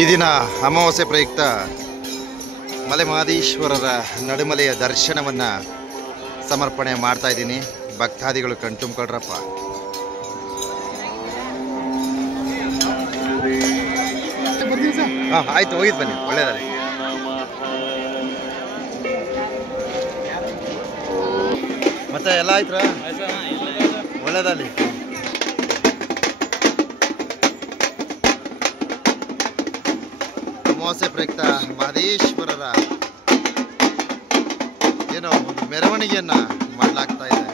ಈ ದಿನ ಅಮಾವಾಸ್ಯೆ ಪ್ರಯುಕ್ತ ಮಲೆಮಹದೇಶ್ವರರ ನಡುಮಲೆಯ ದರ್ಶನವನ್ನು ಸಮರ್ಪಣೆ ಮಾಡ್ತಾ ಇದ್ದೀನಿ. ಭಕ್ತಾದಿಗಳು ಕಣ್ತುಂಬಿಕೊಳ್ರಪ್ಪ. ಹಾಂ ಆಯ್ತು, ಹೋಗಿದ್ದು ಬನ್ನಿ, ಒಳ್ಳೆಯದಾಗಲಿ. ಮತ್ತೆ ಎಲ್ಲ ಆಯ್ತಾ? ಒಳ್ಳೆಯದಾಗಲಿ. ಅಮಾವಾಸ್ಯೆ ಪ್ರಯುಕ್ತ ಮಹದೇಶ್ವರರ ಏನೋ ಒಂದು ಮೆರವಣಿಗೆಯನ್ನ ಮಾಡಲಾಗ್ತಾ ಇದೆ.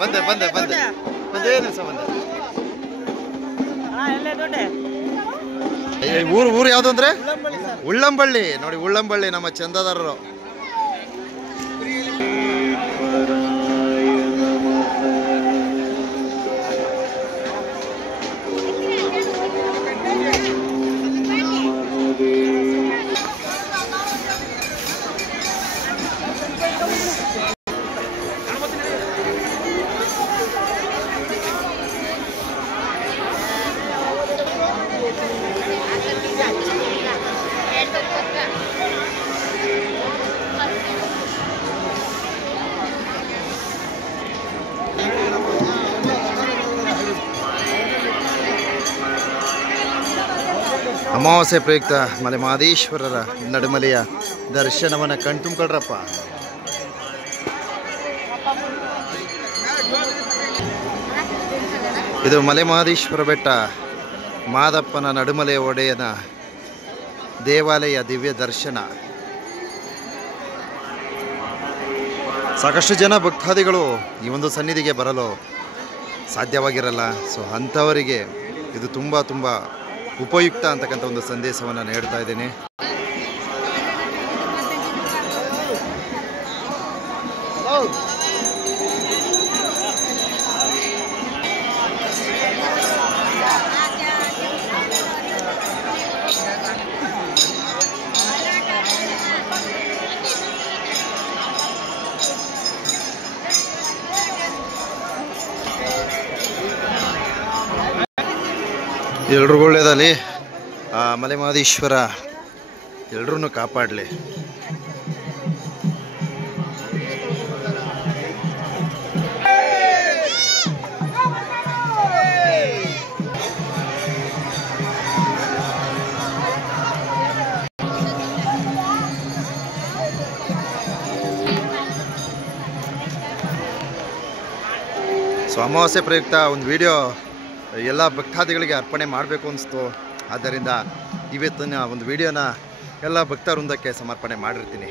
ಬಂದೆ ಬಂದೆ ಬಂದೆ ಬಂದೆ ಏನು ಸಹ ಬಂದೆ. ಊರು ಯಾವುದು ಅಂದ್ರೆ ಉಳ್ಳಂಬಳ್ಳಿ. ನೋಡಿ, ಉಳ್ಳಂಬಳ್ಳಿ ನಮ್ಮ ಚಂದದಾರರು. ಅಮಾವಾಸ್ಯೆ ಪ್ರಯುಕ್ತ ಮಲೆಮಹದೇಶ್ವರರ ನಡುಮಲೆಯ ದರ್ಶನವನ್ನು ಕಣ್ತುಂಬಿಕೊಳ್ರಪ್ಪ. ಇದು ಮಲೆಮಹದೇಶ್ವರ ಬೆಟ್ಟ, ಮಾದಪ್ಪನ ನಡುಮಲೆ ಒಡೆಯನ ದೇವಾಲಯ ದಿವ್ಯ ದರ್ಶನ. ಸಾಕಷ್ಟು ಜನ ಭಕ್ತಾದಿಗಳು ಈ ಒಂದು ಸನ್ನಿಧಿಗೆ ಬರಲು ಸಾಧ್ಯವಾಗಿರಲ್ಲ. ಸೊ ಅಂಥವರಿಗೆ ಇದು ತುಂಬ ಉಪಯುಕ್ತ ಅಂತಕ್ಕಂಥ ಒಂದು ಸಂದೇಶವನ್ನು ನೀಡ್ತಾ ಇದ್ದೀನಿ. ಎಲ್ರಿಗೂ ಒಳ್ಳೆಯದಲ್ಲಿ. ಮಲೆಮಹದೇಶ್ವರ ಎಲ್ರೂ ಕಾಪಾಡಲಿ. ಸೊ ಅಮಾವಾಸ್ಯೆ ಪ್ರಯುಕ್ತ ಒಂದು ವಿಡಿಯೋ ಎಲ್ಲ ಭಕ್ತಾದಿಗಳಿಗೆ ಅರ್ಪಣೆ ಮಾಡಬೇಕು ಅನಿಸ್ತು. ಆದ್ದರಿಂದ ಇವತ್ತಿನ ಒಂದು ವಿಡಿಯೋನ ಎಲ್ಲ ಭಕ್ತವೃಂದಕ್ಕೆ ಸಮರ್ಪಣೆ ಮಾಡಿರ್ತೀನಿ.